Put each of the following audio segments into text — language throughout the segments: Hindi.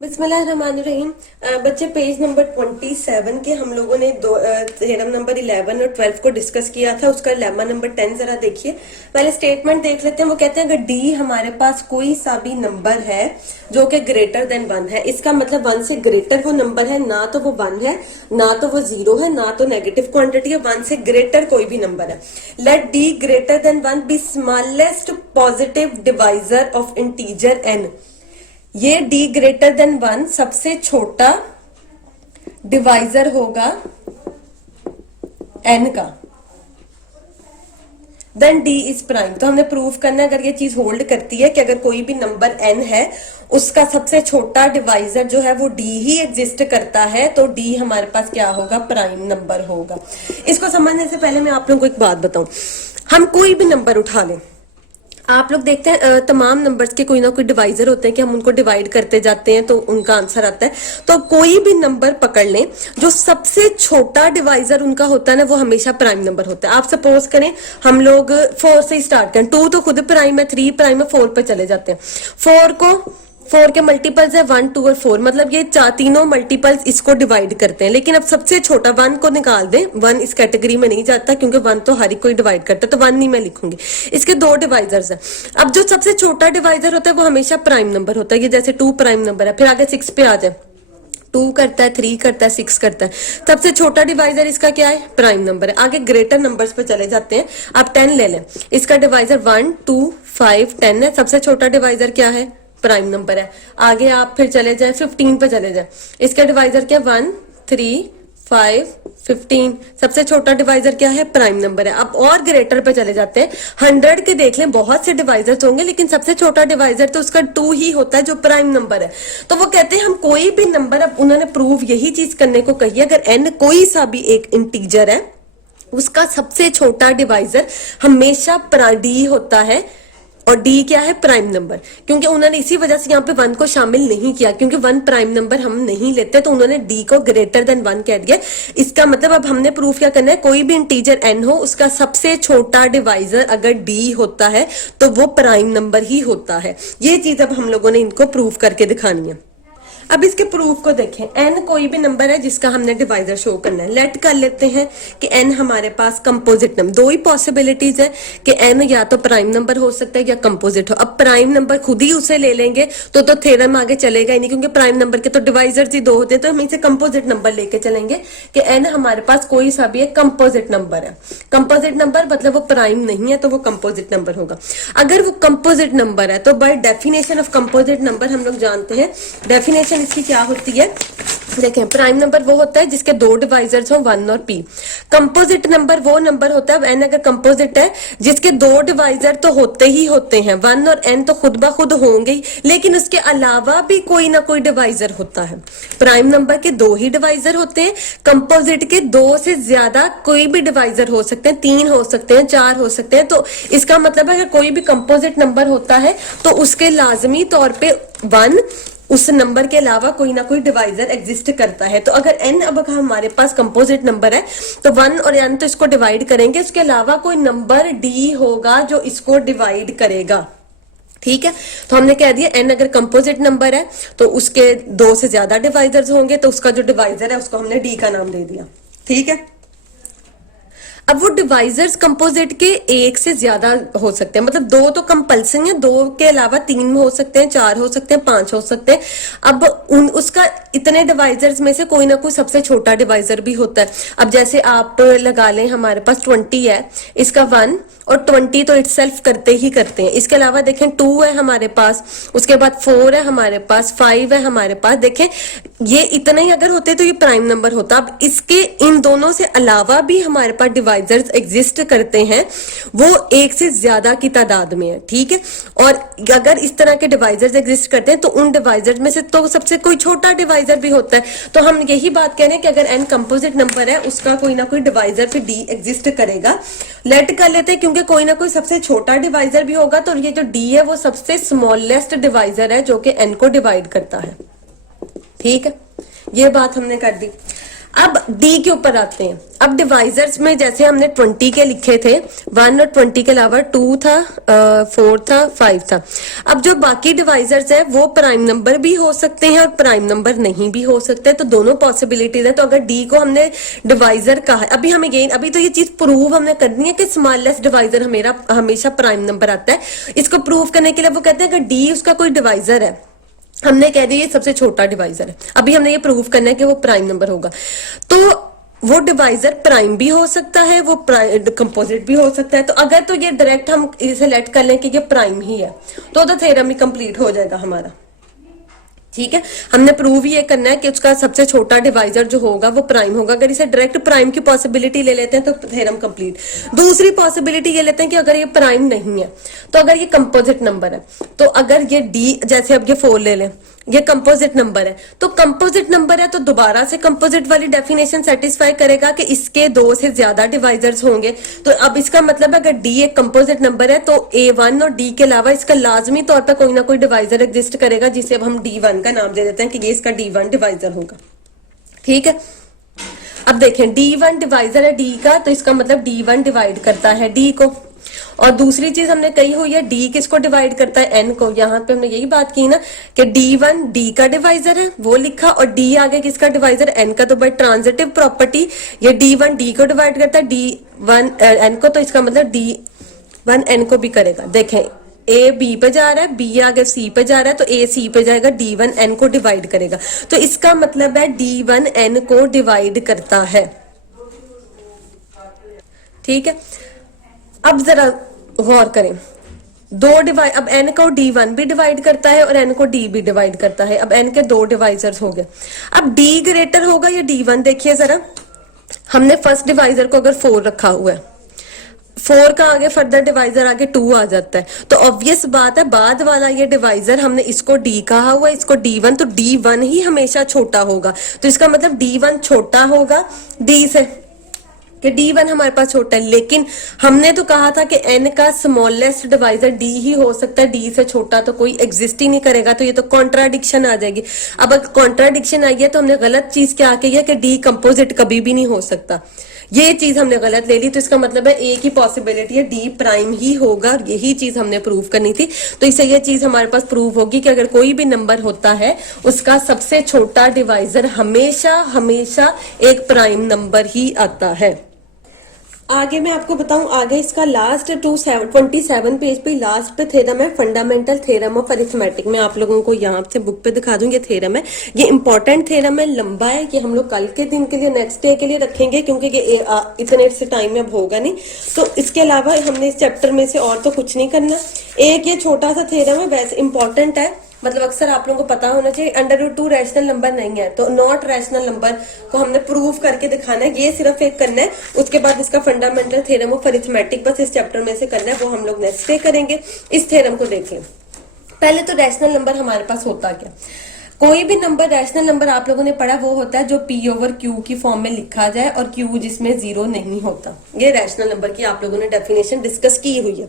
बिस्मिल्लाहिर्रहमानिर्रहीम। बच्चे पेज नंबर 27 के हम लोगों ने थ्योरम नंबर 11 और 12 को डिस्कस किया था। उसका लेमा नंबर 10 जरा देखिए। पहले स्टेटमेंट देख लेते हैं। वो कहते हैं अगर डी हमारे पास कोई सा भी नंबर है जो कि ग्रेटर देन 1 है, इसका मतलब 1 से ग्रेटर वो नंबर है, ना तो वो 1 है, ना तो वो 0 है, ना तो नेगेटिव क्वांटिटी है, 1 से ग्रेटर कोई भी नंबर है। Let D greater than 1 be smallest positive divisor of integer N. ये d ग्रेटर देन 1 सबसे छोटा डिवाइजर होगा n का। Then d is prime. तो हमने प्रूव करना है अगर ये चीज होल्ड करती है कि अगर कोई भी नंबर n है उसका सबसे छोटा डिवाइजर जो है वो d ही एग्जिस्ट करता है, तो d हमारे पास क्या होगा, प्राइम नंबर होगा। इसको समझने से पहले मैं आप लोगों को एक बात बताऊं। हम कोई भी नंबर उठा लें, आप लोग देखते हैं तमाम नंबर्स के कोई ना कोई डिवाइजर होते हैं कि हम उनको डिवाइड करते जाते हैं तो उनका आंसर आता है। तो कोई भी नंबर पकड़ लें, जो सबसे छोटा डिवाइजर उनका होता है ना, वो हमेशा प्राइम नंबर होता है। आप सपोज करें हम लोग 4 से स्टार्ट करें, 2 तो खुद प्राइम है, 3 प्राइम है, 4 पे चले जाते हैं। 4 के मल्टीपल्स है 1, 2 और 4, मतलब ये तीनों मल्टीपल्स इसको डिवाइड करते हैं। लेकिन अब सबसे छोटा 1 को निकाल दें, 1 इस कैटेगरी में नहीं जाता क्योंकि 1 तो हर एक कोई डिवाइड करता है, तो 1 नहीं मैं लिखूंगी। इसके 2 डिवाइजर्स हैं। अब जो सबसे छोटा डिवाइजर होता है वो हमेशा प्राइम नंबर होता है। ये जैसे 2 प्राइम नंबर है, फिर आगे 6 पे आ जाए, 2 करता है, 3 करता है, 6 करता है। सबसे छोटा डिवाइजर इसका क्या है, प्राइम नंबर है। आगे ग्रेटर नंबर्स पे चले जाते हैं। आप 10 ले लें, इसका डिवाइजर 1, 2, 5, 10 है। सबसे छोटा डिवाइजर क्या है, प्राइम नंबर है। आगे आप फिर चले जाए 15 पे चले जाए, इसका डिवाइजर क्या, 1, 3, 5, 15। सबसे छोटा डिवाइजर क्या है, प्राइम नंबर है। अब और ग्रेटर पे चले जाते हैं, 100 के देख लें, बहुत से डिवाइजर्स होंगे लेकिन सबसे छोटा डिवाइजर तो उसका 2 ही होता है जो प्राइम नंबर है। तो वो कहते हैं हम कोई भी नंबर, अब उन्होंने प्रूव यही चीज करने को कही है, अगर n कोई सा भी एक इंटीजर है उसका सबसे छोटा डिवाइजर हमेशा d होता है। और d क्या है, प्राइम नंबर। क्योंकि उन्होंने इसी वजह से यहाँ पे 1 को शामिल नहीं किया, क्योंकि 1 प्राइम नंबर हम नहीं लेते, तो उन्होंने d को ग्रेटर देन 1 कह दिया। इसका मतलब अब हमने प्रूफ क्या करना है, कोई भी इंटीजर n हो उसका सबसे छोटा डिवाइजर अगर d होता है तो वो प्राइम नंबर ही होता है। ये चीज अब हम लोगों ने इनको प्रूफ करके दिखानी है। अब इसके प्रूफ को देखें। n कोई भी नंबर है जिसका हमने डिवाइजर शो करना है। लेट कर लेते हैं कि n हमारे पास कंपोजिट नंबर, 2 ही पॉसिबिलिटीज है कि n या तो प्राइम नंबर हो सकता है या कंपोजिट हो। अब प्राइम नंबर खुद ही उसे ले लेंगे तो थ्योरम आगे चलेगा ही नहीं, क्योंकि प्राइम नंबर के तो डिवाइजर्स ही 2 होते हैं। तो हम इसे कंपोजिट नंबर लेके चलेंगे कि n हमारे पास कोई सा भी एक कंपोजिट नंबर है। कंपोजिट नंबर मतलब वो प्राइम नहीं है तो वो कंपोजिट नंबर होगा। अगर वो कंपोजिट नंबर है तो by definition of composite number हम लोग जानते हैं, डेफिनेशन इसकी क्या होती है। देखें, प्राइम नंबर वो होता है जिसके 2 डिवाइजर्स हो, 1 और p। कंपोजिट नंबर वो नंबर होता है, n अगर कंपोजिट है जिसके 2 डिवाइजर तो होते ही होते हैं, 1 और n तो खुद ब खुद होंगे ही, लेकिन उसके अलावा भी कोई ना कोई डिवाइजर होता है। प्राइम नंबर के 2 ही डिवाइजर होते हैं, कंपोजिट के 2 से ज्यादा कोई भी डिवाइजर हो सकते हैं, 3 हो सकते हैं, 4 हो सकते हैं। तो इसका मतलब है अगर कोई भी कंपोजिट नंबर होता है तो उसके लाजमी तौर पर 1 उस नंबर के अलावा कोई ना कोई डिवाइजर एग्जिस्ट करता है। तो अगर n अब हमारे पास कंपोजिट नंबर है तो 1 और n तो इसको डिवाइड करेंगे, उसके अलावा कोई नंबर d होगा जो इसको डिवाइड करेगा। ठीक है, तो हमने कह दिया n अगर कंपोजिट नंबर है तो उसके 2 से ज्यादा डिवाइजर्स होंगे, तो उसका जो डिवाइजर है उसको हमने d का नाम दे दिया। ठीक है, अब वो डिवाइजर्स कंपोजिट के 1 से ज्यादा हो सकते हैं, मतलब 2 तो कंपल्सरी है, 2 के अलावा 3 हो सकते हैं, 4 हो सकते हैं, 5 हो सकते हैं। अब उसका इतने डिवाइजर्स में से कोई ना कोई सबसे छोटा डिवाइजर भी होता है। अब जैसे आप लगा लें हमारे पास 20 है, इसका 1 और 20 तो इटसेल्फ करते ही करते हैं। इसके अलावा देखें 2 है हमारे पास, उसके बाद 4 है हमारे पास, 5 है हमारे पास। देखें ये इतने ही अगर होते तो ये प्राइम नंबर होता। अब इसके इन दोनों से अलावा भी हमारे पास डिवाइजर्स एग्जिस्ट करते हैं, वो 1 से ज्यादा की तादाद में है। ठीक है, और अगर इस तरह के डिवाइजर्स एग्जिस्ट करते हैं तो उन डिवाइजर्स में से तो सबसे कोई छोटा डिवाइजर भी होता है। तो हम यही बात कह रहे हैं कि अगर n कंपोजिट नंबर है उसका कोई ना कोई डिवाइजर फिर d एग्जिस्ट करेगा। लेट कर लेते हैं, क्योंकि कोई ना कोई सबसे छोटा डिवाइजर भी होगा, तो ये जो d है वो सबसे स्मॉलेस्ट डिवाइजर है जो कि n को डिवाइड करता है। ठीक है, ये बात हमने कर दी। अब डी के ऊपर आते हैं। अब डिवाइजर्स में जैसे हमने 20 के लिखे थे, 1 और 20 के अलावा 2 था, 4 था, 5 था। अब जो बाकी डिवाइजर्स है वो प्राइम नंबर भी हो सकते हैं और प्राइम नंबर नहीं भी हो सकते, तो दोनों पॉसिबिलिटीज है। तो अगर डी को हमने डिवाइजर कहा है, अभी हमें ये अभी तो ये चीज प्रूव हमने करनी है कि स्मॉलेस्ट डिवाइजर हमेशा प्राइम नंबर आता है। इसको प्रूव करने के लिए वो कहते हैं कि डी उसका कोई डिवाइजर है, हमने कह दिया ये सबसे छोटा डिवाइजर है, अभी हमने ये प्रूव करना है कि वो प्राइम नंबर होगा। तो वो डिवाइजर प्राइम भी हो सकता है, वो कंपोजिट भी हो सकता है। तो अगर तो ये डायरेक्ट हम इसे लेट कर लें कि ये प्राइम ही है, तो थ्योरम ही कंप्लीट हो जाएगा हमारा। ठीक है, हमने प्रूव ये करना है कि उसका सबसे छोटा डिवाइजर जो होगा वो प्राइम होगा। अगर इसे डायरेक्ट प्राइम की पॉसिबिलिटी ले लेते हैं तो थ्योरम कंप्लीट। दूसरी पॉसिबिलिटी ये लेते हैं कि अगर ये प्राइम नहीं है, तो अगर ये कंपोजिट नंबर है, तो अगर ये डी, जैसे अब ये 4 ले लें, ये कंपोजिट नंबर है, तो कंपोजिट नंबर है तो दोबारा से कंपोजिट वाली डेफिनेशन सेटिस्फाई करेगा कि इसके 2 से ज्यादा डिवाइजर्स होंगे। तो अब इसका मतलब अगर डी एक कंपोजिट नंबर है तो A1 और डी के अलावा इसका लाजमी तौर पर कोई ना कोई डिवाइजर एग्जिस्ट करेगा, जिसे अब हम D1 का नाम दे देते हैं कि ये इसका D1 डिवाइजर होगा। ठीक है, अब देखें D1 डिवाइजर है D का, तो इसका मतलब D1 डिवाइड करता है D को। और दूसरी चीज हमने कही हुई है D किसको डिवाइड करता है, N को। यहाँ पे हमने यही बात की ना कि D1 D का डिवाइजर है, वो लिखा, और D आगे किसका डिवाइजर, N का। तो बाय ट्रांजिटिव प्रॉपर्टी ये D1 D को डिवाइड करता है, D1 N को, तो इसका मतलब D1 N को भी करेगा। देखें A B पे जा रहा है, B आगे C पे जा रहा है, तो A C पे जाएगा, D1 N को डिवाइड करेगा। तो इसका मतलब है D1 N को डिवाइड करता है। ठीक है, अब जरा गौर करें, अब n को D1 भी डिवाइड करता है और n को D भी डिवाइड करता है। अब n के 2 डिवाइजर्स हो गए। अब D ग्रेटर होगा या D1, देखिए जरा, हमने फर्स्ट डिवाइजर को अगर 4 रखा हुआ है, 4 का आगे फर्दर डिवाइजर आगे 2 आ जाता है, तो ऑब्वियस बात है बाद वाला ये डिवाइजर हमने इसको D कहा हुआ है, इसको D1, तो D1 ही हमेशा छोटा होगा। तो इसका मतलब D1 छोटा होगा D से, कि D1 हमारे पास छोटा है। लेकिन हमने तो कहा था कि n का स्मॉलेस्ट डिवाइजर D ही हो सकता है, D से छोटा तो कोई एग्जिस्ट ही नहीं करेगा। तो ये तो कॉन्ट्राडिक्शन आ जाएगी। अब अगर कॉन्ट्राडिक्शन आई है तो हमने गलत चीज क्या कही है कि D कंपोजिट कभी भी नहीं हो सकता, ये चीज हमने गलत ले ली। तो इसका मतलब है एक ही पॉसिबिलिटी है, D प्राइम ही होगा, और यही चीज हमने प्रूव करनी थी। तो इससे ये चीज हमारे पास प्रूव होगी कि अगर कोई भी नंबर होता है उसका सबसे छोटा डिवाइजर हमेशा हमेशा एक प्राइम नंबर ही आता है। आगे मैं आपको बताऊं, आगे इसका लास्ट 27 पेज पे लास्ट पे थ्योरम है, फंडामेंटल थ्योरम ऑफ अरिथमेटिक। मैं आप लोगों को यहाँ से बुक पे दिखा दूंगी, थ्योरम है, ये इंपॉर्टेंट थ्योरम है, लंबा है, कि हम लोग कल के दिन के लिए, नेक्स्ट डे के लिए रखेंगे, क्योंकि ये इतने से टाइम में अब होगा नहीं। तो इसके अलावा हमने इस चैप्टर में से और तो कुछ नहीं करना। एक ये छोटा सा थ्योरम है, वैसे इंपॉर्टेंट है, मतलब अक्सर आप लोगों को पता होना चाहिए। √2 रैशनल नंबर नहीं है, तो नॉट रैशनल नंबर को हमने प्रूव करके दिखाना है, ये सिर्फ एक करना है। उसके बाद इसका फंडामेंटल थ्योरम ऑफ अरिथमेटिक बस इस चैप्टर में से करना है, वो हम लोग नेक्स्ट डे करेंगे। इस थ्योरम को देखें। पहले तो रैशनल नंबर हमारे पास होता क्या, कोई भी नंबर रैशनल नंबर आप लोगों ने पढ़ा वो होता है जो P/Q की फॉर्म में लिखा जाए और Q जिसमें 0 नहीं होता। ये रैशनल नंबर की आप लोगों ने डेफिनेशन डिस्कस की हुई है।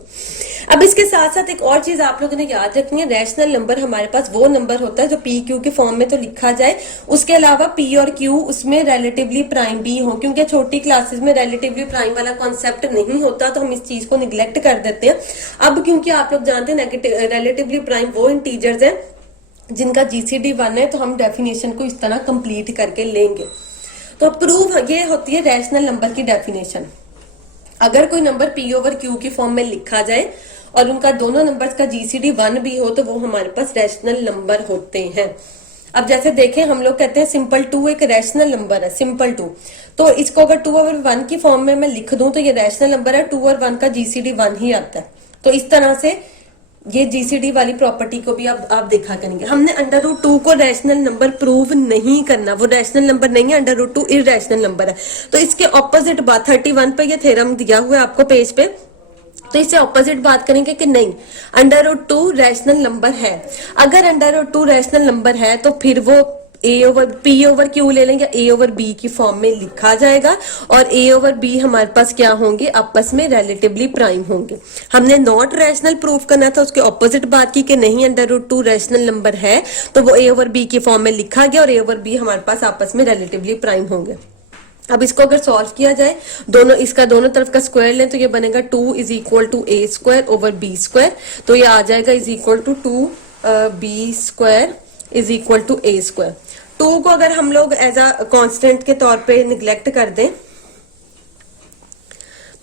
अब इसके साथ साथ एक और चीज आप लोगों ने याद रखनी है, रैशनल नंबर हमारे पास वो नंबर होता है जो P/Q की फॉर्म में तो लिखा जाए, उसके अलावा P और Q उसमें रिलेटिवली प्राइम भी हो। क्योंकि छोटी क्लासेस में रिलेटिवली प्राइम वाला कॉन्सेप्ट नहीं होता, तो हम इस चीज को निग्लेक्ट कर देते हैं। अब क्योंकि आप लोग जानते हैं रिलेटिवली प्राइम वो इंटीजर्स है जिनका GCD 1 है, तो हम डेफिनेशन को इस तरह कंप्लीट करके लेंगे। तो प्रूफ ये होती है रैशनल नंबर की डेफिनेशन। अगर कोई नंबर P/Q की फॉर्म में लिखा जाए और उनका दोनों नंबर्स का GCD 1 भी हो, तो वो हमारे पास रैशनल नंबर होते हैं। अब जैसे देखें, हम लोग कहते हैं सिंपल 2 एक रैशनल नंबर है, सिंपल 2, तो इसको अगर 2 और 1 की फॉर्म में मैं लिख दूं तो ये रैशनल नंबर है, 2 और 1 का GCD 1 ही आता है। तो इस तरह से ये GCD वाली प्रॉपर्टी को भी अब आप देखा करेंगे। हमने √2 को रैशनल नंबर प्रूव नहीं करना, वो रैशनल नंबर नहीं है, √2 इरैशनल नंबर है। तो इसके ऑपोजिट बात 31 पे ये थ्योरम दिया हुआ है आपको पेज पे, तो इससे ऑपोजिट बात करेंगे कि नहीं, √2 रैशनल नंबर है। अगर √2 रैशनल नंबर है तो फिर वो P/Q ले लेंगे, A/B की फॉर्म में लिखा जाएगा, और A/B हमारे पास क्या होंगे, आपस में रिलेटिवली प्राइम होंगे। हमने नॉट रैशनल प्रूफ करना था, उसके ऑपोजिट बात की कि नहीं √2 रैशनल नंबर है, तो वो A/B की फॉर्म में लिखा गया और A/B हमारे पास आपस में रिलेटिवली प्राइम होंगे। अब इसको अगर सॉल्व किया जाए, दोनों इसका दोनों तरफ का स्क्वायर लें तो ये बनेगा 2 is equal to A square over B square, तो ये आ जाएगा is equal to 2 B square is equal to A square. 2 को अगर हम लोग एज अ कांस्टेंट के तौर पे निग्लेक्ट कर दें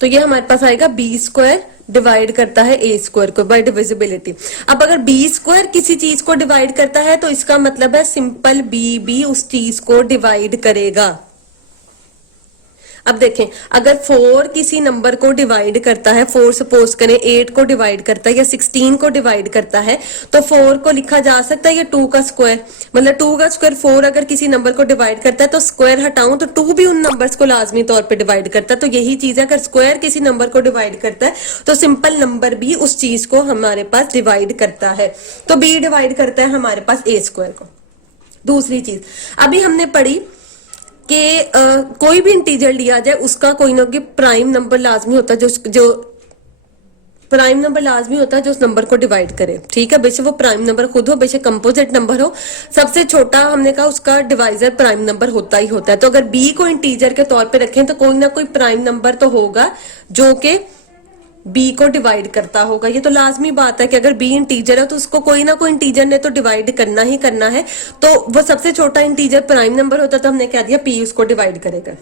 तो ये हमारे पास आएगा बी स्क्वायर डिवाइड करता है ए स्क्वायर को बाय डिविजिबिलिटी। अब अगर बी स्क्वायर किसी चीज को डिवाइड करता है तो इसका मतलब है सिंपल बी भी उस चीज को डिवाइड करेगा। अब देखें, अगर 4 किसी नंबर को डिवाइड करता है, 4 सपोज करें 8 को डिवाइड करता है या 16 को डिवाइड करता है, तो 4 को लिखा जा सकता है या 2 का स्क्वायर, मतलब 2 का स्क्वायर 4 अगर किसी नंबर को डिवाइड करता है तो स्क्वायर हटाऊं तो 2 भी उन नंबर्स को लाजमी तौर पे डिवाइड करता है। तो यही चीज है, अगर स्क्वायर किसी नंबर को डिवाइड करता है तो सिंपल नंबर भी उस चीज को हमारे पास डिवाइड करता है। तो बी डिवाइड करता है हमारे पास ए स्क्वायर को। दूसरी चीज अभी हमने पढ़ी कि कोई भी इंटीजर लिया जाए उसका कोई ना कोई प्राइम नंबर लाजमी होता है, जो प्राइम नंबर लाजमी होता है जो उस नंबर को डिवाइड करे। ठीक है, बेशक वो प्राइम नंबर खुद हो, बेशक कंपोजिट नंबर हो, सबसे छोटा हमने कहा उसका डिवाइजर प्राइम नंबर होता ही होता है। तो अगर बी को इंटीजर के तौर पे रखें तो कोई ना कोई प्राइम नंबर तो होगा जो कि बी को डिवाइड करता होगा। ये तो लाजमी बात है कि अगर बी इंटीजर है तो उसको कोई ना कोई इंटीजर ने तो डिवाइड करना ही करना है। तो वो सबसे छोटा इंटीजर प्राइम नंबर होता तो हमने क्या दिया, पी उसको डिवाइड करेगा।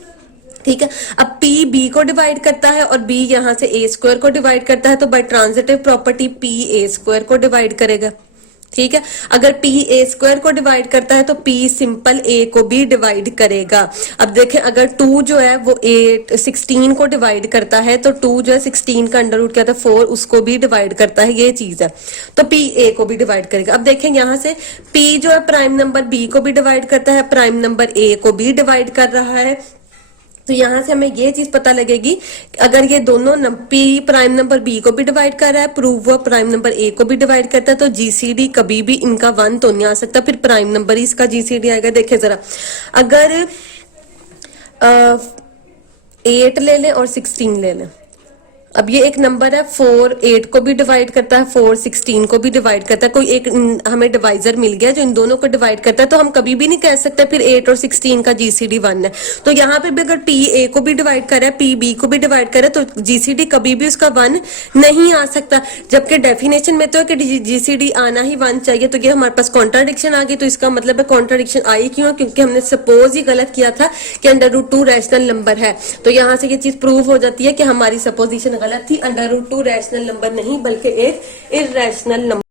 ठीक है, अब पी बी को डिवाइड करता है और बी यहां से ए स्क्वायर को डिवाइड करता है, तो by transitive property P A square को डिवाइड करेगा। ठीक है, अगर p ए स्क्वायर को डिवाइड करता है तो p सिंपल a को भी डिवाइड करेगा। अब देखें, अगर 2 जो है वो 16 को डिवाइड करता है तो 2 जो है 16 का अंडर रूट क्या था 4, उसको भी डिवाइड करता है, ये चीज है। तो p a को भी डिवाइड करेगा। अब देखें यहां से p जो है प्राइम नंबर b को भी डिवाइड करता है, प्राइम नंबर a को भी डिवाइड कर रहा है। तो यहां से हमें ये चीज पता लगेगी, अगर ये दोनों p प्राइम नंबर b को भी डिवाइड कर रहा है, प्रूव हुआ प्राइम नंबर a को भी डिवाइड करता है, तो जीसीडी कभी भी इनका 1 तो नहीं आ सकता, फिर प्राइम नंबर ही इसका जीसीडी आएगा। देखें जरा, अगर 8 ले लें और 16 ले लें, अब ये एक नंबर है 4 8 को भी डिवाइड करता है, 4 16 को भी डिवाइड करता है, कोई एक हमें डिवाइजर मिल गया जो इन दोनों को डिवाइड करता है, तो हम कभी भी नहीं कह सकते फिर 8 और 16 का जीसीडी 1 है। तो यहाँ पे भी अगर पी ए को भी डिवाइड कर रहा है, पी बी को भी डिवाइड कर रहा है, तो जीसीडी कभी भी उसका 1 नहीं आ सकता, जबकि डेफिनेशन में तो है कि जीसीडी आना ही 1 चाहिए। तो ये हमारे पास कॉन्ट्राडिक्शन आ गई। तो इसका मतलब है कॉन्ट्राडिक्शन आई क्यों, क्योंकि हमने सपोज ही गलत किया था कि √2 रैशनल नंबर है। तो यहाँ से ये चीज प्रूव हो जाती है कि हमारी सपोजिशन गलत थी, √2 रैशनल नंबर नहीं बल्कि एक इरैशनल नंबर